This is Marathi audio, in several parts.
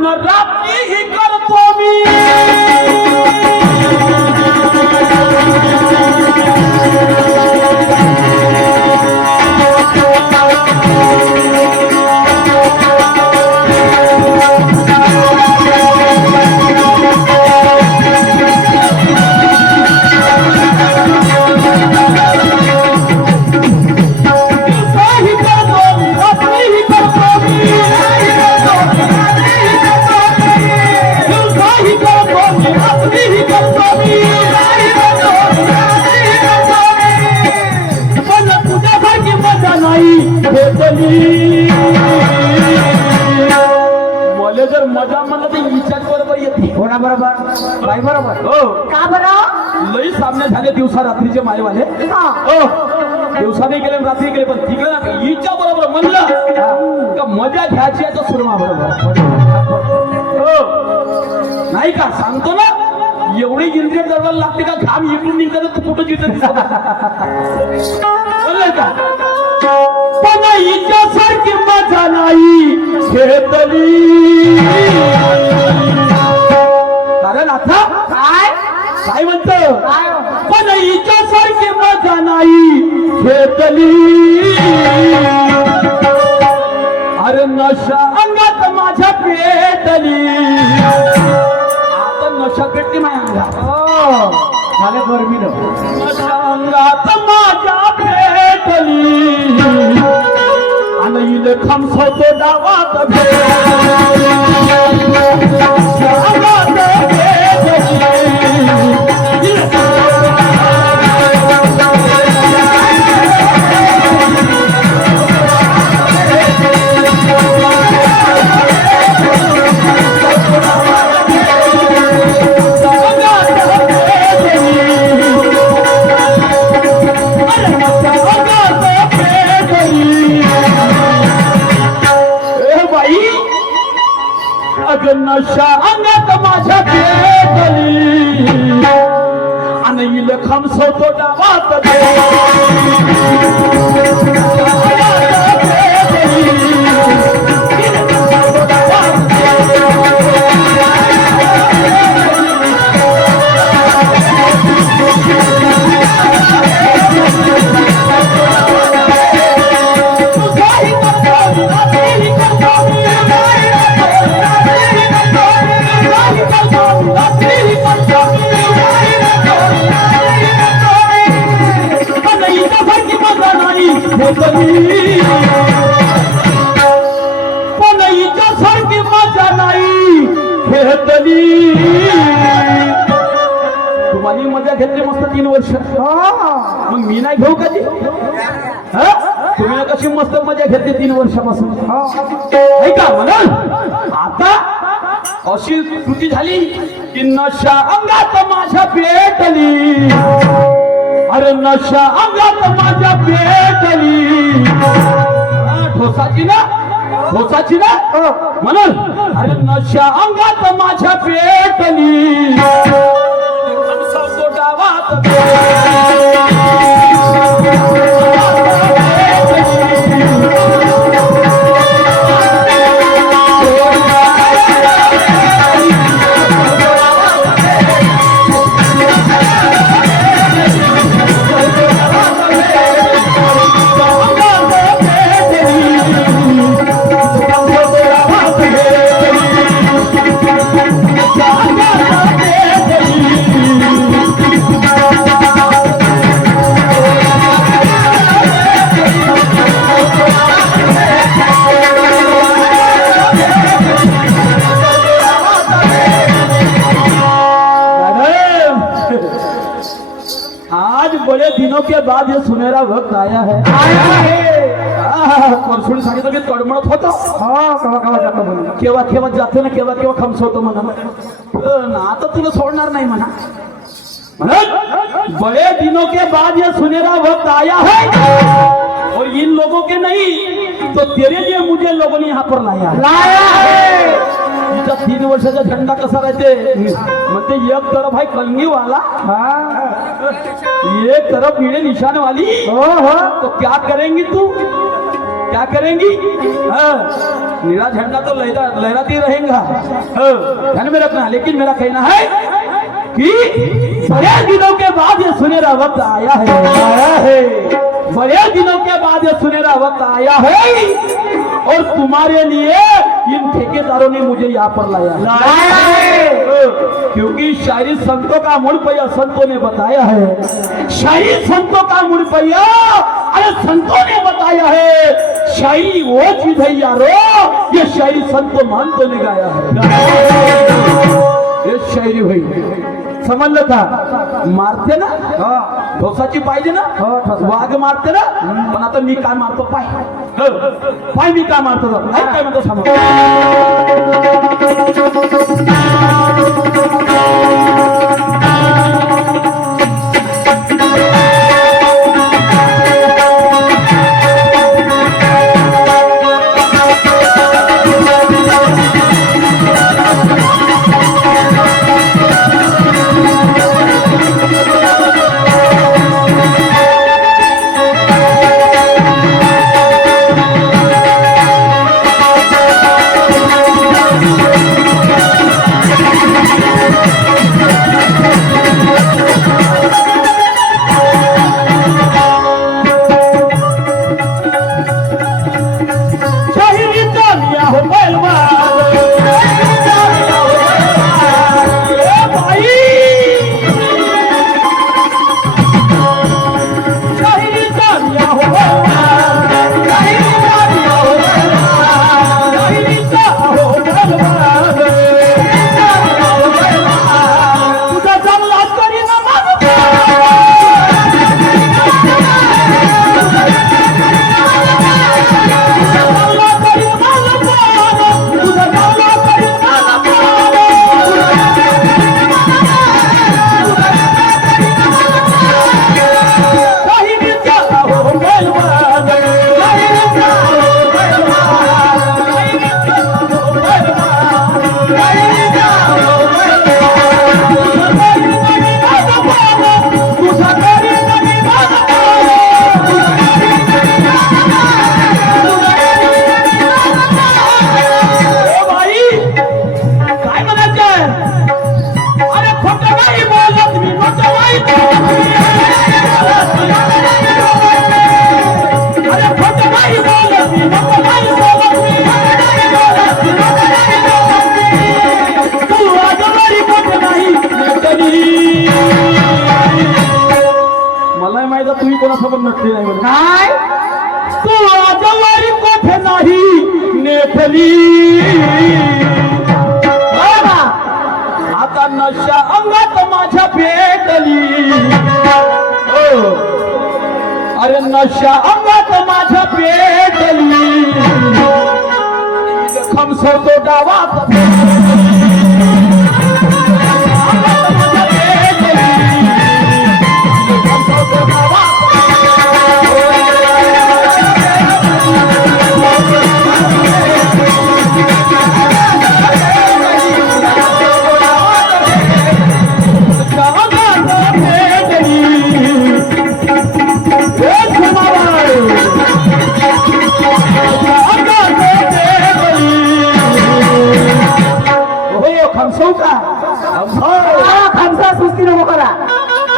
अन रात्री ही करतो मी मला जर मजा म्हणलं तर विचार बरोबर येते कोणा बरोबर बाई बरोबर हो का बरं लई सामने झाले दिवसा रात्रीचे मायवाले हा हो दिवसाने गेले रात्री गेले पण तिकडे हिच्या बरोबर म्हणलं का मजा घ्यायची आहे तर सुरमा बरोबर हो नाही का सांगतो ना एवढी इंद्रिय दरबार लागते का घाम इकडून निघतात तू कुठं जिथं का पण हिच्यासारखी मजा नाही घेतली कारण आता काय म्हणतो पण हिच्यासारखी मजा नाही घेतली अरे नशा अंगात माझ्या पेटली आता नशा पेटली माझ्या अंगात झाले गरमीनं नशा अंगात माझ्या पेटली आणि इले खमसवतो डावात नशा अंगात माझ्या पेटली आणि इले खमसवतो डावात पण हिच्यासारखी मजा नाही घेतली तुम्हाला मजा घेतली मस्त 3 वर्ष मग मी नाही घेऊ कधी तुम्ही कशी मस्त मजा घेतली 3 वर्षापासून ऐका म्हणा आता अशी कृती झाली की नशा अंगात माझ्या पेटली अरे नशा अंगात माझ्या पेटली ठोसाची ना म्हणून अरे नशा अंगात माझ्या पेटली डावात बड़े दिनों के बाद ये सुनहरा वक्त आया है परसों सांगितलं की तडमडत होतो केव्हा केव्हा जातो ना केव्हा केव्हा खमसवतो म्हणा आता तुला सोडणार नाही म्हणा बड़े दिनों के बाद ये सुनहरा वक्त आया है और इन लोगों के नहीं तो तेरे लिए मुझे लोगों ने यहाँ पर लाया है 3 वर्षाचा झंडा कसा राहते म्हणते एक तरफ है कलंगी वाला एक तरफ मीड़े निशान वाली तो क्या करेंगी तू क्या करेंगी? हाँ, नीला झंडा तो लहराती रहेगा, हाँ, ध्यान में रखना। लेकिन मेरा कहना है कि बड़े दिनों के बाद ये सुनहरा वक्त आया है, बड़े दिनों के बाद ये सुनहरा वक्त आया है, और तुम्हारे लिए इन ठेकेदारों ने मुझे यहाँ पर लाया है। क्योंकि शायरी संतों का मूल पहिया संतों ने बताया है, शायरी संतों का मूल पहिया, अरे संतों ने बताया है, शायरी वो चीज है यारो, ये शायरी संतों महंतों ने गाया है। ये शायरी हुई, समजलं का? मारते ना ढोसाची पाहिजे ना, वाघ मारते ना, पण आता मी काय मारतो पाय, पाय मी काय मारतो, काय म्हणतो समज. तुम्ही कोणासोबत नटली नाही म्हणून. काय तू आजवारी कोठे नाही नेटली, आता नशा अंगात माझ्या पेटली, अरे नशा अंगात माझ्या पेटली, खमसरतो डावात खामसा सुस्ती नको करा.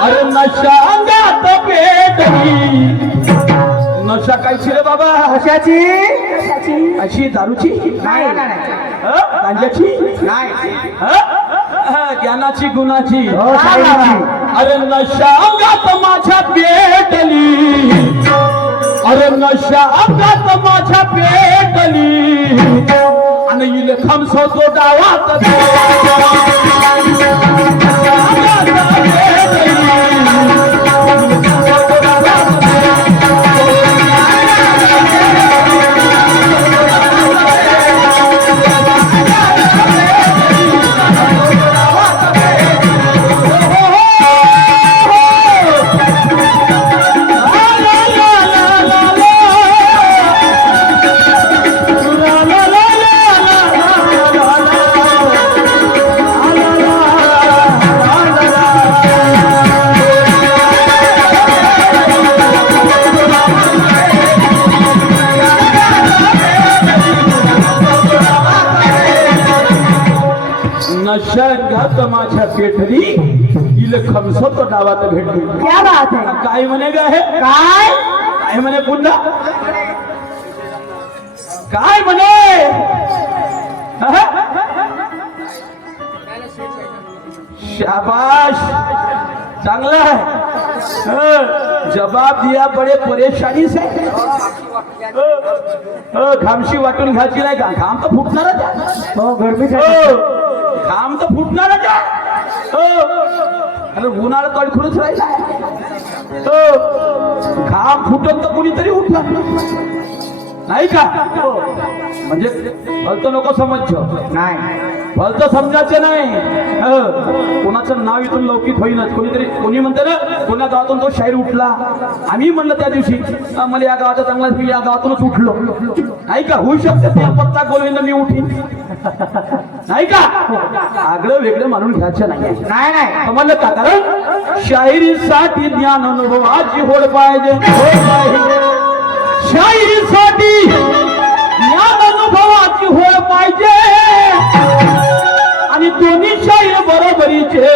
अरे नशा अंगात पेटली, नशा काय रे बाबा? कशाची? अशी दारूची नाही गांजाची नाही, ज्ञानाची गुणाची. शायरीची. अरे नशा अंगात माझ्या पेटली, अरे नशा अंगात माझ्या पेटली, आणि इले खमसवतो डावात शंगात माझ्या पेठरी इले खमसत डावात भेटली. क्या बात है. काय म्हणे ग हे काय काय म्हणे पुन्हा काय म्हणे शाबाश चांगला है. जवाब दिया बड़े परेशानी से. घामशी वाटून घ्यायची नाही का घाम तर फुटणारच आहे. हो गरमी घाम तर फुटणारच आहे. अरे उन्हाळा कडखडूच राहिला घाम फुटत तर कुणीतरी उठला नाही का. म्हणजे भलतं नको समज नाही भलतं समजायचं नाही. कोणाचं नाव इथून लौकिक होईनच. कोणीतरी कोणी म्हणते ना कोणा गावातून तो शाहीर उठला. आम्ही म्हणलं त्या दिवशी मला या गावाचा चांगला मी या गावातूनच उठलो नाही का. होऊ शकते त्या पत्ता गोलविंद मी उठीन नाही का. आगळं वेगळं मानून घ्यायचं नाही नाही नाही समजलं का. कारण शाहिरीसाठी ज्ञान अनुभवाची होड पाहिजे. शाहिरीसाठी ज्ञान अनुभवाची होड पाहिजे आणि दोन्ही शाहीर बरोबरीचे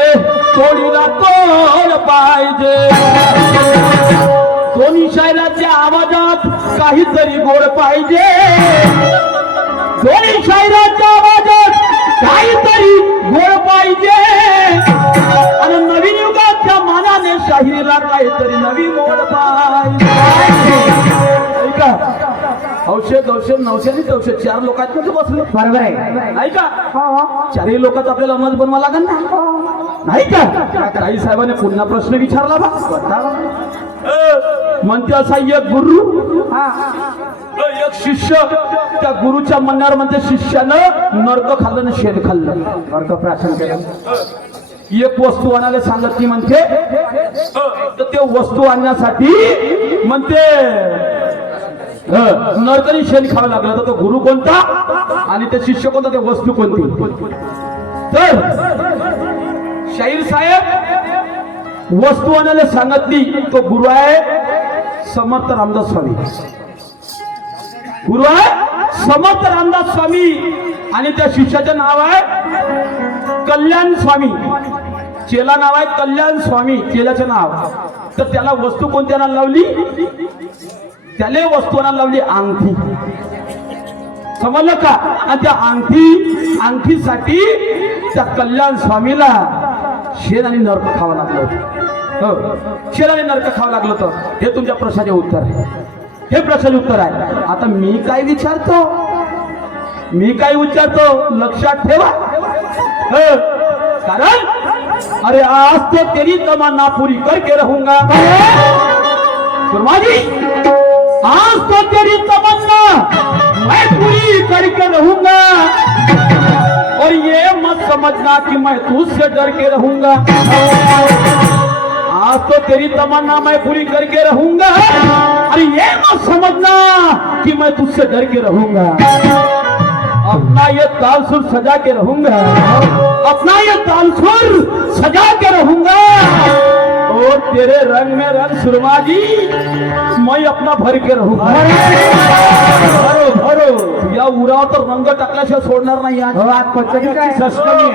तोडीला तोड पाहिजे. दोन्ही शाहिराच्या आवाजात काहीतरी गोड पाहिजे. दोन्ही शाहिराच्या आवाजात काहीतरी गोड पाहिजे आणि नवीन युगाच्या मानाने शाहिरीला काहीतरी नवीन गोड पाहिजे. ऐका औषध 900 4 लोकांत मध्ये बसले बरोबर आहे. नाही का. चारही लोकांचा आपल्याला अंदाज बनवा लागेल ना नाही का. काही साहेबांनी पुन्हा प्रश्न विचारला बा. म्हणते असा एक गुरु एक शिष्य त्या गुरुच्या म्हणण्यावर म्हणते शिष्यानं नरक खाल्लं ना शेण खाल्लं. नरक प्राशन केलं. एक वस्तू आणायला सांगत ती म्हणते तर ते वस्तू आणण्यासाठी म्हणते नरकरी शेण खावं लागलं. तर तो गुरु कोणता आणि ते शिष्य कोणता ते वस्तू कोणती. तर शाहीर साहेब वस्तू आणायला सांगितली. तो गुरु आहे समर्थ रामदास स्वामी. गुरु आहे समर्थ रामदास स्वामी आणि त्या शिष्याचे नाव आहे कल्याण स्वामी. चेला नाव आहे कल्याण स्वामी चेल्याचे नाव. तर त्याला वस्तू कोणत्या नाव लावली. त्याला वस्तूना लावली अंगठी. समजलं का. आणि त्या अंगठीसाठी त्या कल्याण स्वामीला शेण आणि नरक खावं लागलं होतं. शेण आणि नरक खावं लागलं होतं. हे तुमच्या प्रश्नाचे उत्तर आहे. हे प्रश्नाचे उत्तर आहे. आता मी काय विचारतो लक्षात ठेवा. कारण अरे आज तो तेरी तमन्ना पूरी करके रहूंगा. सुरमाजी आज तो तेरी तमन्ना मैं पूरी करके रहूंगा और ये मत समझना कि मैं तुझसे डर के रहूंगा. आज तो तेरी तमन्ना मैं पूरी करके रहूंगा और ये मत समझना कि मैं तुझसे डर के रहूंगा. अपना ये ताल सुर सजा के रहूंगा. अपना ये ताल सुर सजा के रहूंगा और तेरे रंग में रंग सुरमा जी मैं अपना भर के रहूंगा. भरो या उराव तर रंग टाकल्याशिवाय सोडणार नाही. आज पंचमी काय सष्टमी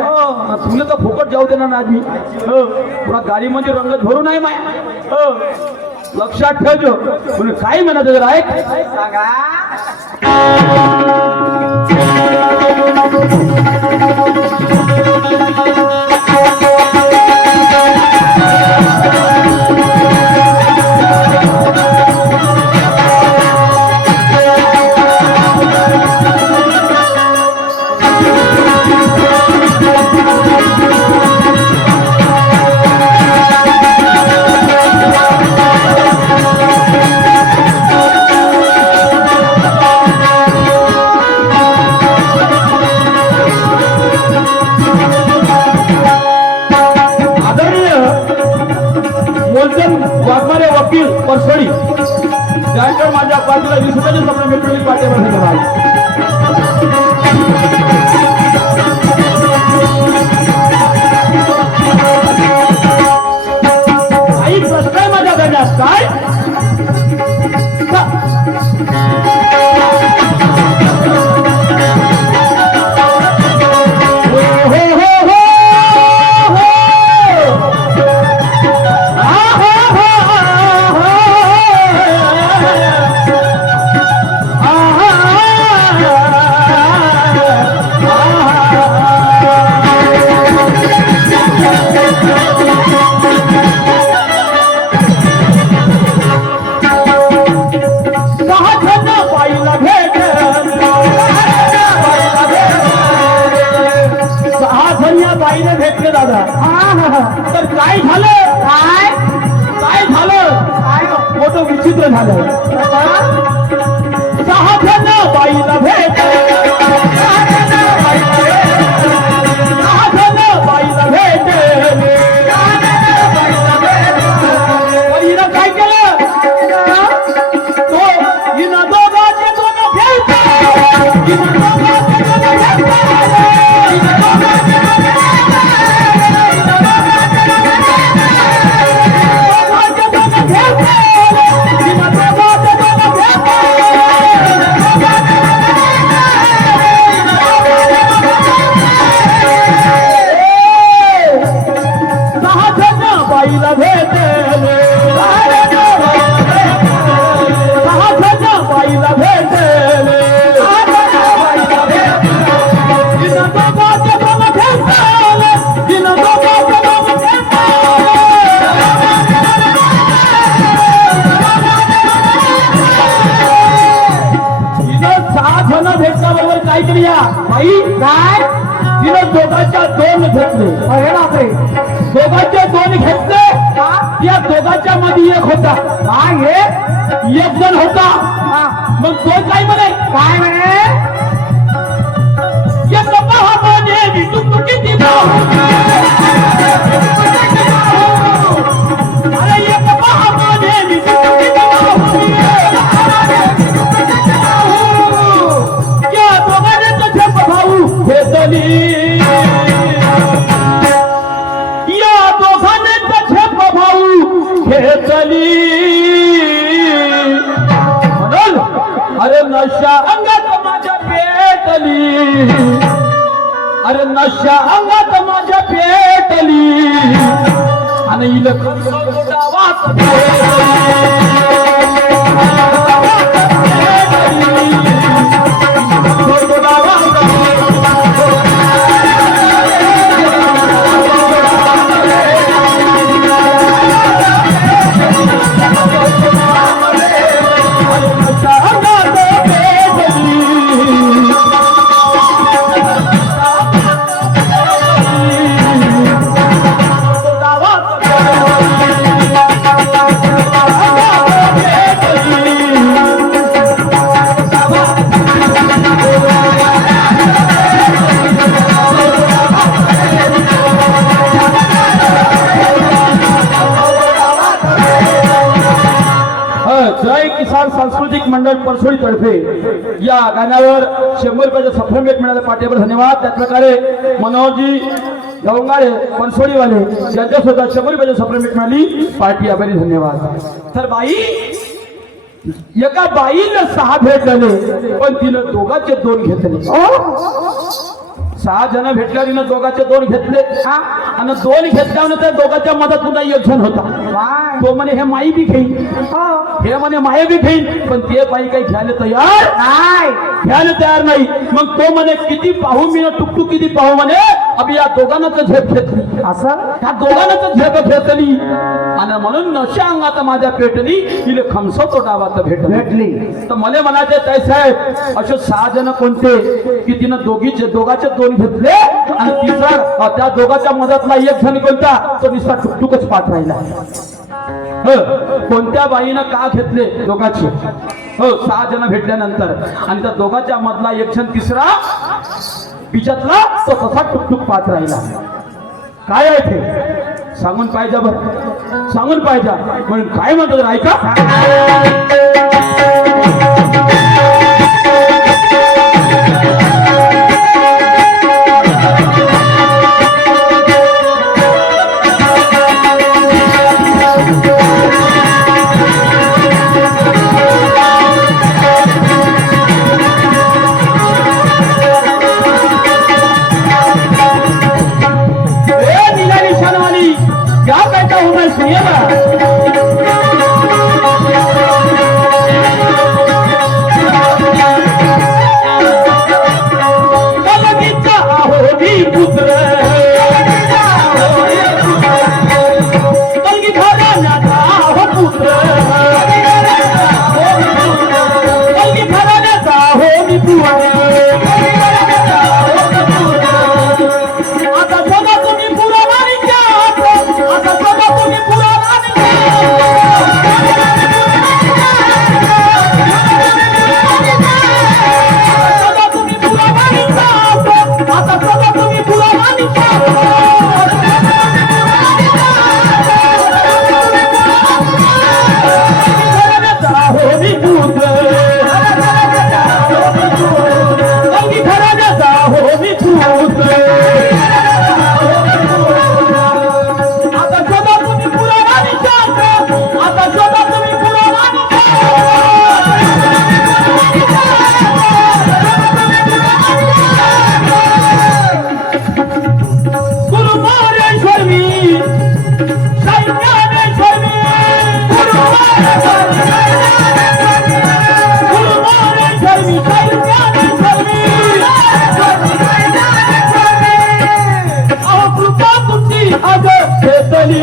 आहे. तुला तर फुकट जाऊ देणार आज मी. पुरा गाडीमध्ये रंग भरू नाही माय. लक्षात ठेवજો. काय म्हणायचं जरा ऐक. वाघमारे वकील परसोडी त्यांच्या माझ्या बाजूला 20 रुपयाचे सगळे मिळून पाठ्यावर काही प्रश्न आहे माझ्या गण्यात काय. हो काय झालं काय काय झालं काय मोठं विचित्र झालं सहा जण बाईला भेट सहा जण बाईला भेट बाईला काय केलं तो हिनं दोघांचे दोन भेट हिनं दोघांचे दोन भेट बाईला भेटले बाईला भेटले भेटल्याबरोबर काय केली या बाई काय तिनं दोघांच्या दोन घेतले अरे बापरे दोघांचे दोन घेतले या दोघांच्या मध्ये एक होता काय हे एक जण होता मग तो काय म्हणे काय म्हणे एक पाहमाने मी टुकटुकीची बाहू अरे एक पाहमाने मी टुकटुकीची बाहू या दोघांचे तसे भाऊ घेतली या दोघांचे तसे भाऊ घेतली म्हणून अरे नशा अंगात माझ्या पेटली अरे नशा अंगात माझ्या पेटली आणि इलेक्ट्रॉनिक आवाज जय किसान सांस्कृतिक मंडळ परसोडी तर्फे या गाण्यावर 100 रुपयाचं सफरमेट मिळालं पाठीवर धन्यवाद त्याच प्रकारे मनोहरजी गवंगाळे परसोडीवाले यांच्या सुद्धा 100 रुपयाचं सफरमेट मिळाली पार्टी आभारी धन्यवाद तर बाई एका बाईला 6 भेट झाले पण तिनं दोघांचे 2 घेतले 6 जण भेटल्या तिनं दोघांचे 2 घेतले आणि 2 घेतल्यानंतर दोघांच्या मधात पुन्हा एक जण होता तो म्हणे हे माई बी घेईन हे म्हणे माया बी घेईन पण ते बाई काही घ्यायला तयार नाही घ्यायला तयार नाही मग तो म्हणे किती पाहू मी ना टुकटुक किती पाहू म्हणे अब या दोघांना तर झेप घेतली असं त्या दोघांना तर झेप घेतली आणि म्हणून नशा अंगात माझ्या पेटली तिले खमसवतो डावात भेटली तर मला म्हणायचे ताई साहेब असे 6 जण कोणते की तिनं दोघांचे 2 घेतले आणि तिसरा त्या दोघांच्या मधातला एक जण कोणता तो नुसता टुकटुकच पाठ राहिला कोणत्या बाईनं का घेतले दोघांचे 6 जण भेटल्यानंतर आणि त्या दोघांच्या मधला एक जण तिसरा पिच्यातला तो तसा टुकटुक पाहत राहिला काय आहे ते सांगून पाहिजे बरं सांगून पाहिजे म्हणून काय म्हणतो ऐका क्या कहता हूं मैं सुनिएगा पूत अंगी घराण्याचा हो मी पूत आता शोधा तुम्ही पुराणाने शांत आता शोधा तुम्ही पुराणाने गुरु मारेश्वर मी सैन्यानेश्वर मी गुरु मारेश्वर मी सैन्यानेश्वर मी अहो कृपा तुमची आज घेतली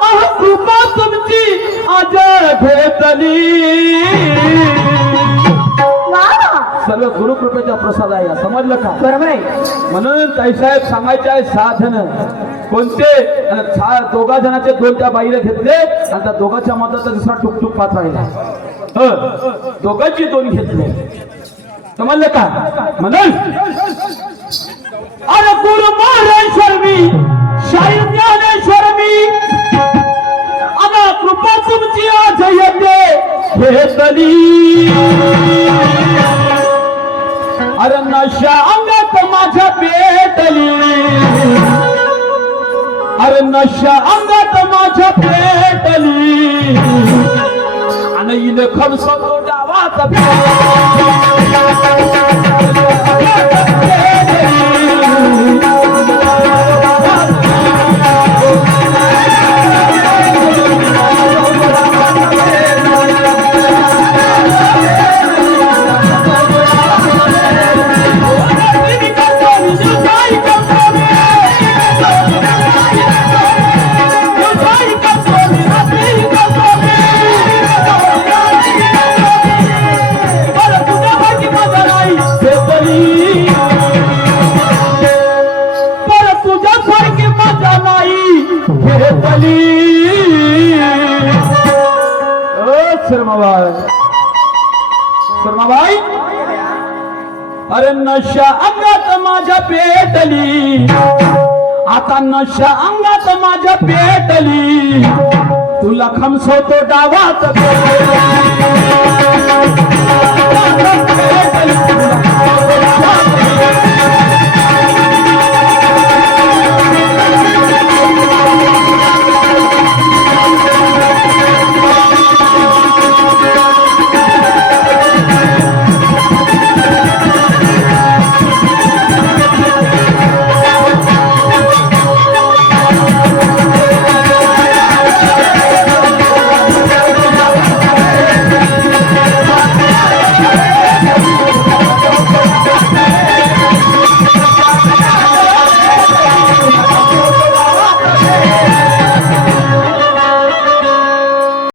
अहो कृपा तुमची आज घेतली सर्व गुरुकृपेचा प्रसाद आहे समजलं का बरोबर आहे म्हणून ताईसाहेब सांगायचे आहे साधन कोणते दोघा जणांचे दोन त्या बाईला घेतले आणि त्या दोघांच्या मताचा दुसरा टुकटुक पाच राहिला दोघांची दोन घेतले समजलं का म्हणून अरे गुरु मारेश्वर मी शाही ज्ञानेश्वर मी आता कृपा तुमची आज येते घेतली अरे नशा अंगात माझ्या पेटली अरे नशा अंगात माझ्या पेटली आणि इले खमस डावात शर्माबाई अरे नशा अंगात माझ्या पेटली आता नशा अंगात माझ्या पेटली तुला खमसवतो डावात